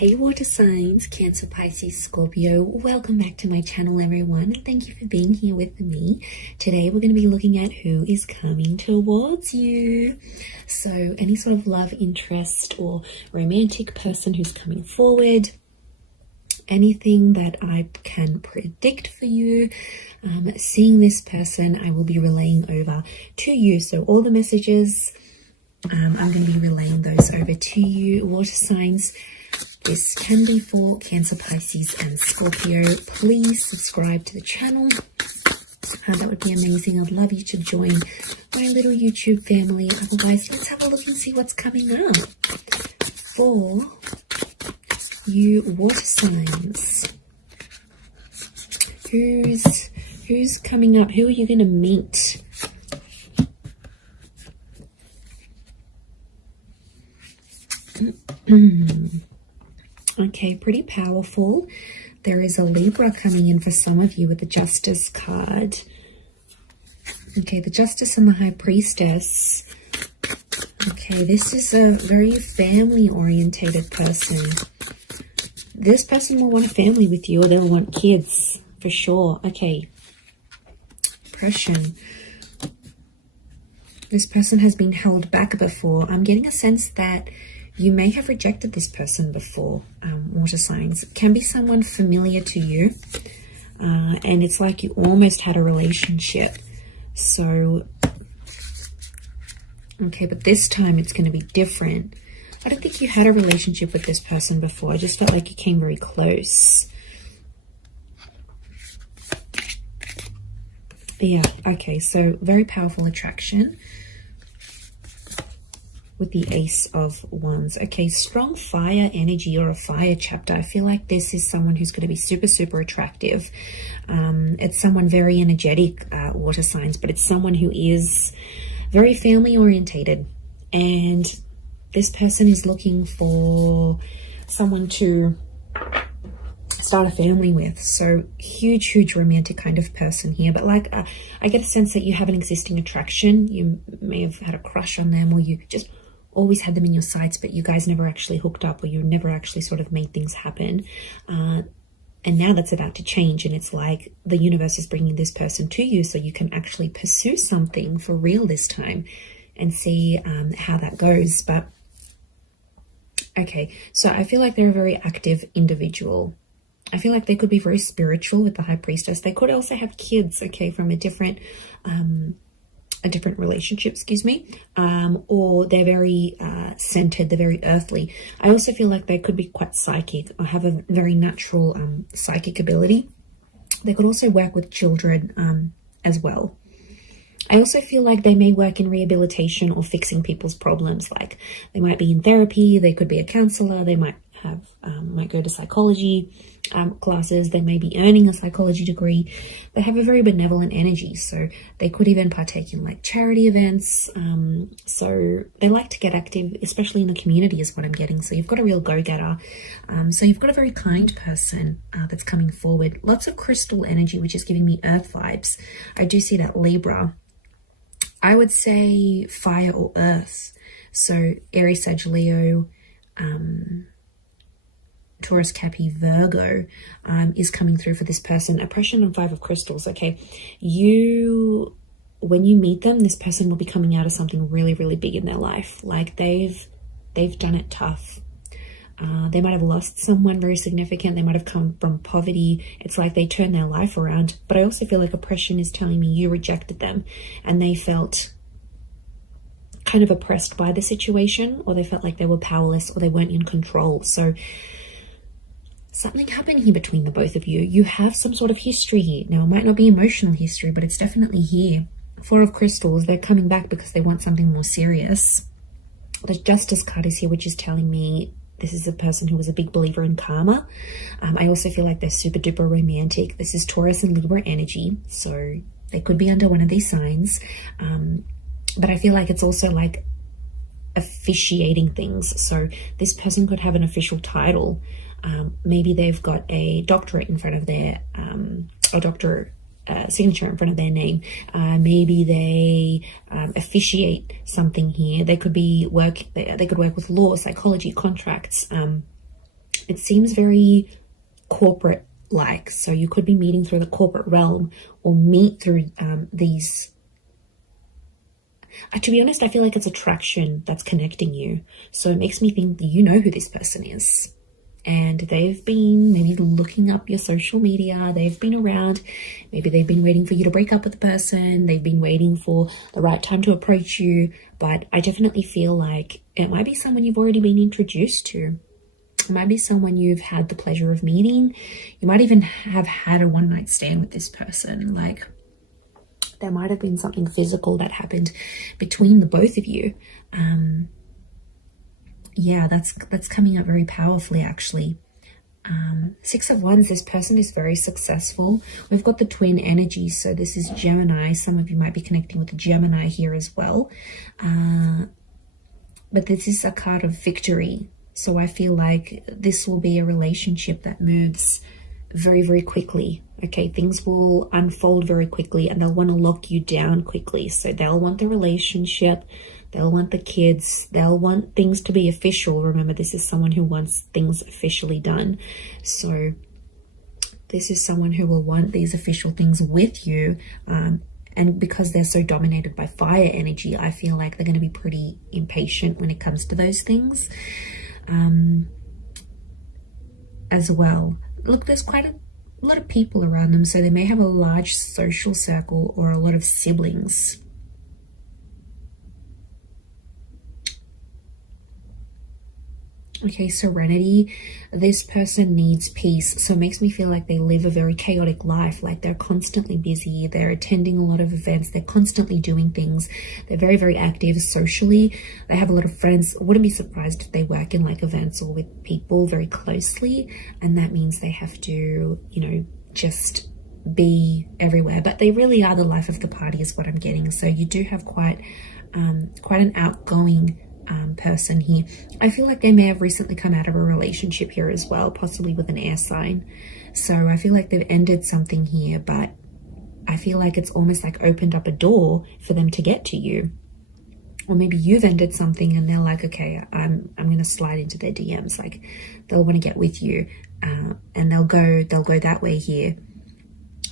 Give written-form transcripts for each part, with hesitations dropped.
Hey water signs, Cancer, Pisces, Scorpio, welcome back to my channel everyone, and thank you for being here with me. Today we're going to be looking at who is coming towards you. So any sort of love interest or romantic person who's coming forward, anything that I can predict for you, seeing this person, I will be relaying over to you. So all the messages, I'm going to be relaying those over to you, water signs. This can be for Cancer, Pisces and Scorpio. Please subscribe to the channel. That would be amazing. I'd love you to join my little YouTube family. Otherwise, let's have a look and see what's coming up for you water signs. Who's coming up? Who are you going to meet? Okay, pretty powerful. There is a Libra coming in for some of you with the Justice card. Okay, the Justice and the High Priestess. Okay, this is a very family-orientated person. This person will want a family with you, or they'll want kids, for sure. Okay. Oppression. This person has been held back before. I'm getting a sense that you may have rejected this person before, water signs. It can be someone familiar to you, and it's like you almost had a relationship. So, okay, but this time it's going to be different. I don't think you had a relationship with this person before. I just felt like you came very close. Yeah, okay, so very powerful attraction with the Ace of Wands. Okay, strong fire energy or a fire chapter. I feel like this is someone who's going to be super, super attractive. It's someone very energetic, water signs, but it's someone who is very family orientated. And this person is looking for someone to start a family with. So huge romantic kind of person here. But like, I get a sense that you have an existing attraction. You may have had a crush on them, or you just always had them in your sights, but you guys never actually hooked up, or you never actually sort of made things happen. And now that's about to change, and it's like the universe is bringing this person to you so you can actually pursue something for real this time and see how that goes. But okay, so I feel like they're a very active individual. I feel like they could be very spiritual with the High Priestess. They could also have kids, okay, from a different relationship, excuse me, or they're very centered, they're very earthly. I also feel like they could be quite psychic or have a very natural psychic ability. They could also work with children as well. I also feel like they may work in rehabilitation or fixing people's problems. Like they might be in therapy, they could be a counselor, they might have might go to psychology classes, they may be earning a psychology degree. They have a very benevolent energy, so they could even partake in like charity events. So they like to get active, especially in the community is what I'm getting. So you've got a real go-getter. So you've got a very kind person that's coming forward. Lots of crystal energy, which is giving me earth vibes. I do see that Libra. I would say fire or earth. So Aries, Sag, Leo, Taurus, Capi, Virgo is coming through for this person. Oppression and Five of Crystals. Okay, when you meet them, this person will be coming out of something really big in their life. Like they've done it tough. They might have lost someone very significant. They might have come from poverty. It's like they turned their life around. But I also feel like oppression is telling me you rejected them, and they felt kind of oppressed by the situation, or they felt like they were powerless, or they weren't in control. So something happened here between the both of you. You have some sort of history here. Now, it might not be emotional history, but it's definitely here. Four of Crystals, they're coming back because they want something more serious. The Justice card is here, which is telling me this is a person who was a big believer in karma. I also feel like they're super duper romantic. This is Taurus and Libra energy, so they could be under one of these signs. But I feel like it's also like officiating things. So this person could have an official title. Maybe they've got a doctorate in front of their, signature in front of their name. Maybe they officiate something here. They could be they could work with law, psychology, contracts. It seems very corporate like, so you could be meeting through the corporate realm or meet through these. To be honest, I feel like it's attraction that's connecting you. So it makes me think that you know who this person is. And they've been maybe looking up your social media. They've been around. Maybe they've been waiting for you to break up with the person. They've been waiting for the right time to approach you. But I definitely feel like it might be someone you've already been introduced to. It might be someone you've had the pleasure of meeting. You might even have had a one-night stand with this person. Like, there might have been something physical that happened between the both of you. Yeah, that's coming up very powerfully, actually. Six of Wands, this person is very successful. We've got the twin energy, so this is Gemini. Some of you might be connecting with the Gemini here as well. But this is a card of victory. So I feel like this will be a relationship that moves very, very quickly. Okay, things will unfold very quickly and they'll want to lock you down quickly. So they'll want the relationship, they'll want the kids, they'll want things to be official. Remember, this is someone who wants things officially done. So this is someone who will want these official things with you. And because they're so dominated by fire energy, I feel like they're going to be pretty impatient when it comes to those things as well. Look, there's quite a lot of people around them, so they may have a large social circle or a lot of siblings. Okay, serenity. This person needs peace, so it makes me feel like they live a very chaotic life. Like, they're constantly busy, they're attending a lot of events, they're constantly doing things, they're very, very active socially, they have a lot of friends. Wouldn't be surprised if they work in like events or with people very closely, and that means they have to, you know, just be everywhere. But they really are the life of the party is what I'm getting. So you do have quite an outgoing person here. I feel like they may have recently come out of a relationship here as well, possibly with an air sign. So I feel like they've ended something here, but I feel like it's almost like opened up a door for them to get to you. Or maybe you've ended something and they're like, okay, I'm going to slide into their DMs. Like, they'll want to get with you, and they'll go that way here.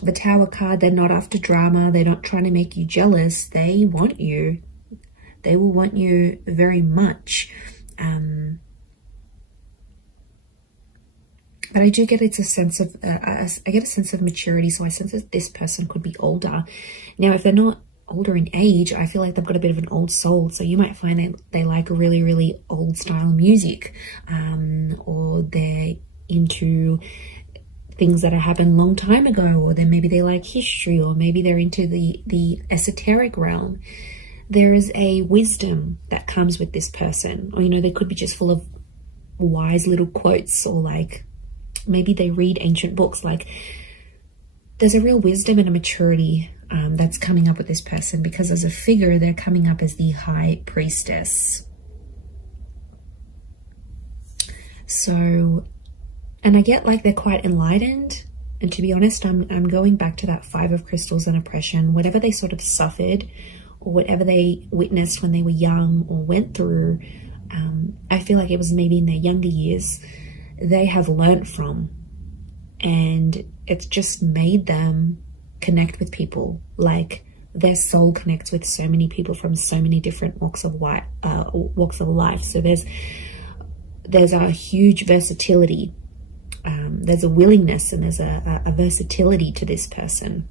The Tower card, they're not after drama. They're not trying to make you jealous. They want you. They will want you very much. But I do get it's a sense of, I get a sense of maturity. So I sense that this person could be older. Now, if they're not older in age, I feel like they've got a bit of an old soul. So you might find that they like really, really old style music, or they're into things that have happened a long time ago, or then maybe they like history, or maybe they're into the esoteric realm. There is a wisdom that comes with this person, or, you know, they could be just full of wise little quotes, or like maybe they read ancient books. Like, there's a real wisdom and a maturity that's coming up with this person, because as a figure, they're coming up as the High Priestess. So, and I get like they're quite enlightened. And to be honest, I'm going back to that Five of Crystals and oppression. Whatever they sort of suffered, or whatever they witnessed when they were young or went through, I feel like it was maybe in their younger years, they have learnt from, and it's just made them connect with people. Like, their soul connects with so many people from so many different walks of life. So there's a huge versatility. There's a willingness and there's a versatility to this person.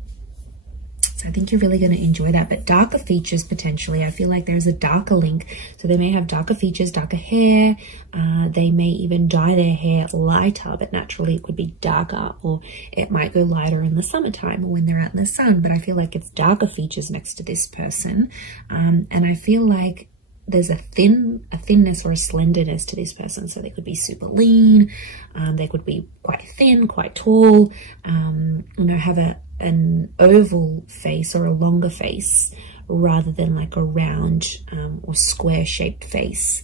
So I think you're really going to enjoy that. But darker features, potentially, I feel like there's a darker link. So they may have darker features, darker hair. They may even dye their hair lighter, but naturally it could be darker, or it might go lighter in the summertime or when they're out in the sun. But I feel like it's darker features next to this person. And I feel like there's a thinness or a slenderness to this person. So they could be super lean. They could be quite thin, quite tall, have an oval face or a longer face rather than like a round or square shaped face.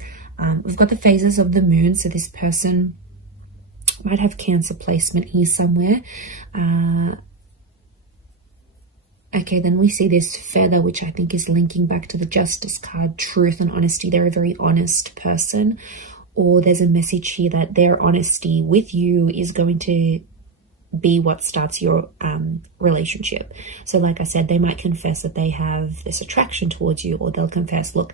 We've got the phases of the moon. So this person might have Cancer placement here somewhere. Okay, then we see this feather, which I think is linking back to the Justice card, truth and honesty. They're a very honest person, or there's a message here that their honesty with you is going to be what starts your relationship. So like I said, they might confess that they have this attraction towards you, or they'll confess, look,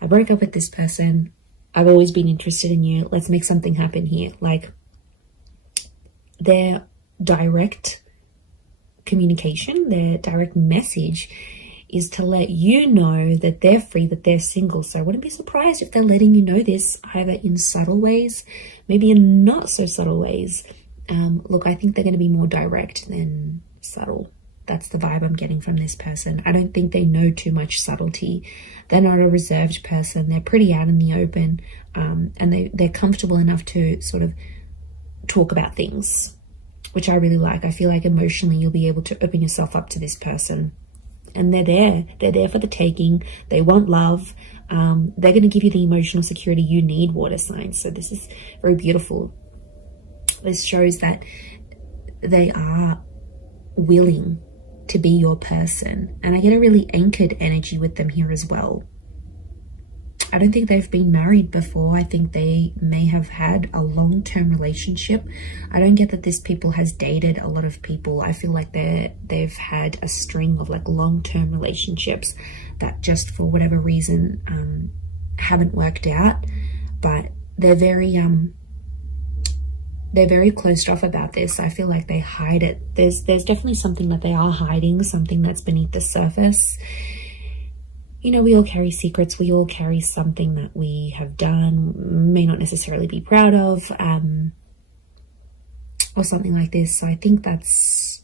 I broke up with this person, I've always been interested in you, let's make something happen here. Like, their direct communication, their direct message is to let you know that they're free, that they're single. So I wouldn't be surprised if they're letting you know this, either in subtle ways, maybe in not so subtle ways. Look, I think they're going to be more direct than subtle. That's the vibe I'm getting from this person. I don't think they know too much subtlety. They're not a reserved person. They're pretty out in the open, and they're comfortable enough to sort of talk about things, which I really like. I feel like emotionally you'll be able to open yourself up to this person. And they're there for the taking. They want love. They're going to give you the emotional security you need, water signs. So this is very beautiful. This shows that they are willing to be your person. And I get a really anchored energy with them here as well. I don't think they've been married before. I think they may have had a long-term relationship. I don't get that this people has dated a lot of people. I feel like they've had a string of like long-term relationships that just for whatever reason haven't worked out. But they're very closed off about this. I feel like they hide it. There's definitely something that they are hiding, something that's beneath the surface. You know, we all carry secrets. We all carry something that we have done, may not necessarily be proud of, or something like this. So I think that's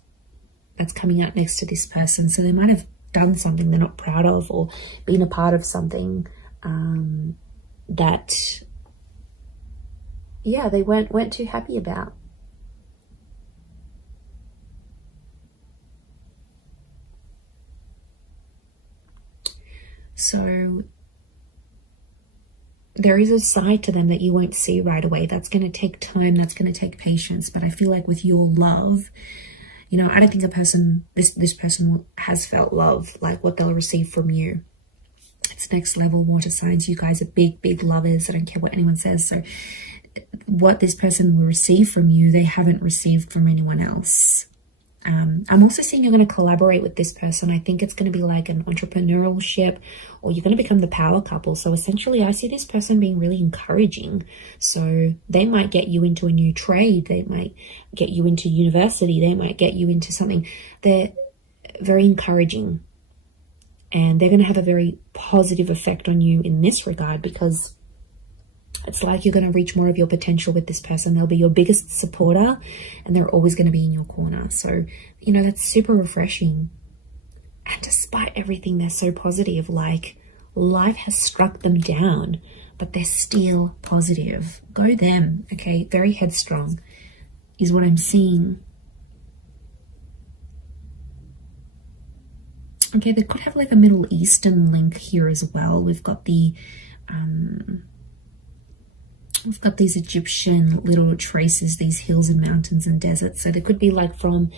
coming out next to this person. So they might have done something they're not proud of, or been a part of something that, yeah, they weren't too happy about. So there is a side to them that you won't see right away. That's going to take time. That's going to take patience. But I feel like with your love, you know, I don't think this person has felt love like what they'll receive from you. It's next level, water signs. You guys are big, big lovers. I don't care what anyone says. So what this person will receive from you, they haven't received from anyone else. I'm also seeing you're going to collaborate with this person. I think it's going to be like an entrepreneurial ship, or you're going to become the power couple. So essentially I see this person being really encouraging. So they might get you into a new trade. They might get you into university. They might get you into something. They're very encouraging, and they're going to have a very positive effect on you in this regard, because it's like you're going to reach more of your potential with this person. They'll be your biggest supporter, and they're always going to be in your corner. So, you know, that's super refreshing. And despite everything, they're so positive. Like, life has struck them down, but they're still positive. Go them, okay? Very headstrong is what I'm seeing. Okay, they could have like a Middle Eastern link here as well. We've got these Egyptian little traces, these hills and mountains and deserts. So they could be like from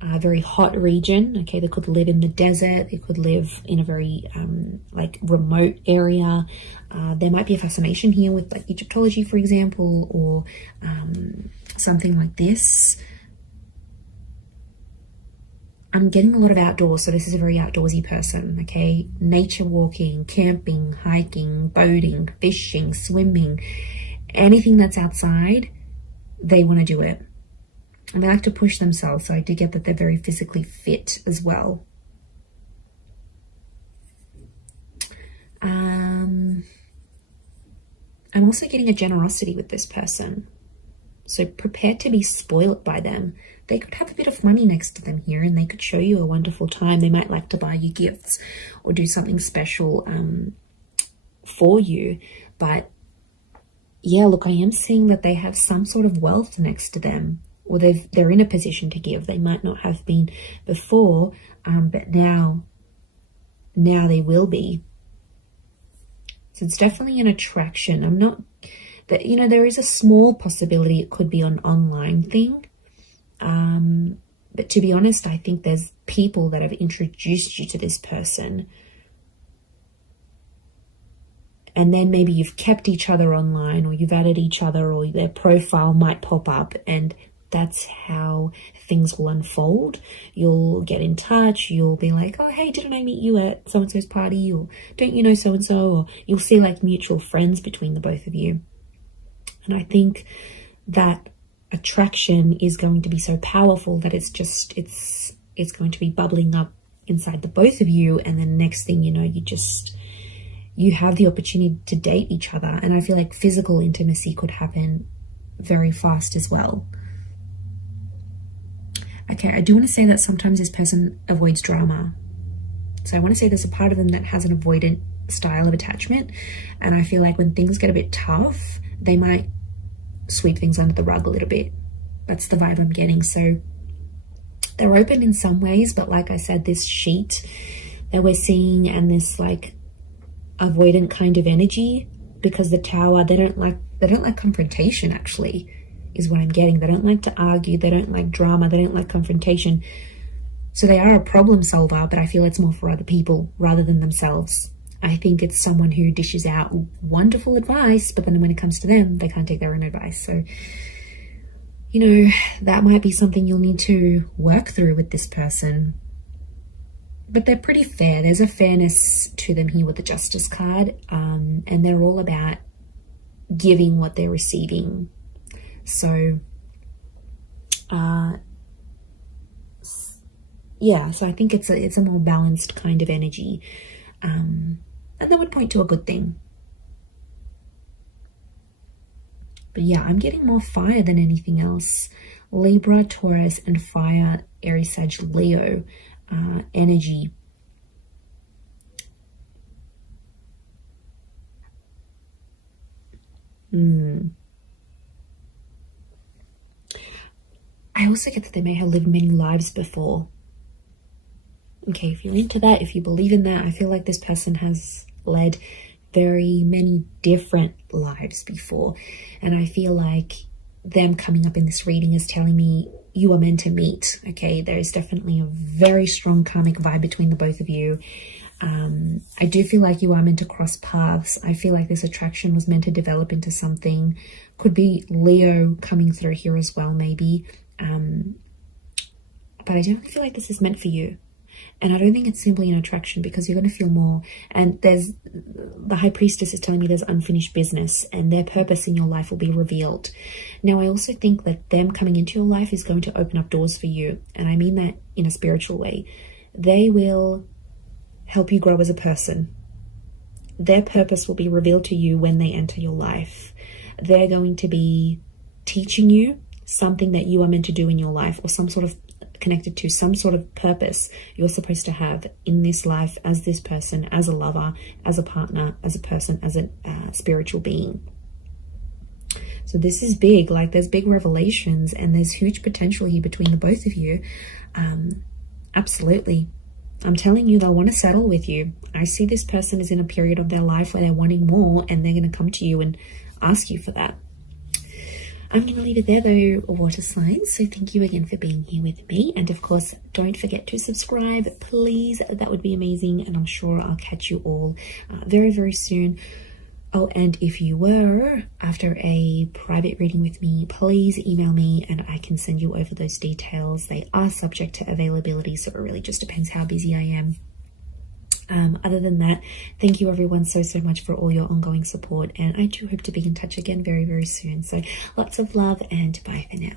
a very hot region. Okay, they could live in the desert. They could live in a very like remote area. There might be a fascination here with like Egyptology, for example, or something like this. I'm getting a lot of outdoors, so this is a very outdoorsy person, okay? Nature walking, camping, hiking, boating, fishing, swimming, anything that's outside, they want to do it. And they like to push themselves, so I do get that they're very physically fit as well. I'm also getting a generosity with this person. So prepare to be spoiled by them. They could have a bit of money next to them here, and they could show you a wonderful time. They might like to buy you gifts or do something special for you. But yeah, look, I am seeing that they have some sort of wealth next to them, or they're in a position to give. They might not have been before, but now they will be. So it's definitely an attraction. I'm not, but you know, there is a small possibility it could be an online thing. But to be honest, I think there's people that have introduced you to this person. and then maybe you've kept each other online, or you've added each other, or their profile might pop up, and that's how things will unfold. You'll get in touch, you'll be like, oh hey, didn't I meet you at so-and-so's party, or don't you know so-and-so, or you'll see like mutual friends between the both of you. And I think that attraction is going to be so powerful that it's going to be bubbling up inside the both of you, and then next thing you know, you have the opportunity to date each other. And I feel like physical intimacy could happen very fast as well. Okay, I do want to say that sometimes this person avoids drama. So I want to say there's a part of them that has an avoidant style of attachment. And I feel like when things get a bit tough, they might sweep things under the rug a little bit. That's the vibe I'm getting. So they're open in some ways, but like I said, this sheet that we're seeing and this like avoidant kind of energy, because the Tower, they don't like confrontation, actually, is what I'm getting. They don't like to argue, they don't like drama, they don't like confrontation. So they are a problem solver, but I feel it's more for other people rather than themselves. I think it's someone who dishes out wonderful advice, but then when it comes to them, they can't take their own advice. So, you know, that might be something you'll need to work through with this person. But they're pretty fair. There's a fairness to them here with the Justice card, and they're all about giving what they're receiving. So, yeah, so I think it's a more balanced kind of energy, and that would point to a good thing. But yeah, I'm getting more fire than anything else. Libra, Taurus, and fire, Aries, Sag, Leo energy. I also get that they may have lived many lives before. Okay, if you're into that, if you believe in that, I feel like this person has led very many different lives before. And I feel like them coming up in this reading is telling me you are meant to meet. Okay, there is definitely a very strong karmic vibe between the both of you. I do feel like you are meant to cross paths. I feel like this attraction was meant to develop into something. Could be Leo coming through here as well, maybe. But I definitely feel like this is meant for you. And I don't think it's simply an attraction, because you're going to feel more. And the High Priestess is telling me there's unfinished business, and their purpose in your life will be revealed. Now, I also think that them coming into your life is going to open up doors for you. And I mean that in a spiritual way. They will help you grow as a person. Their purpose will be revealed to you when they enter your life. They're going to be teaching you something that you are meant to do in your life, or some sort of connected to some sort of purpose you're supposed to have in this life as this person, as a lover, as a partner, as a person, as a spiritual being. So this is big. Like, there's big revelations, and there's huge potential here between the both of you. Absolutely. I'm telling you, they'll want to settle with you. I see this person is in a period of their life where they're wanting more, and they're going to come to you and ask you for that. I'm going to leave it there though, water signs. So thank you again for being here with me. And of course, don't forget to subscribe, please. That would be amazing. And I'm sure I'll catch you all very, very soon. Oh, and if you were after a private reading with me, please email me and I can send you over those details. They are subject to availability, so it really just depends how busy I am. Other than that, thank you everyone so much for all your ongoing support, and I do hope to be in touch again very, very soon. So lots of love, and bye for now.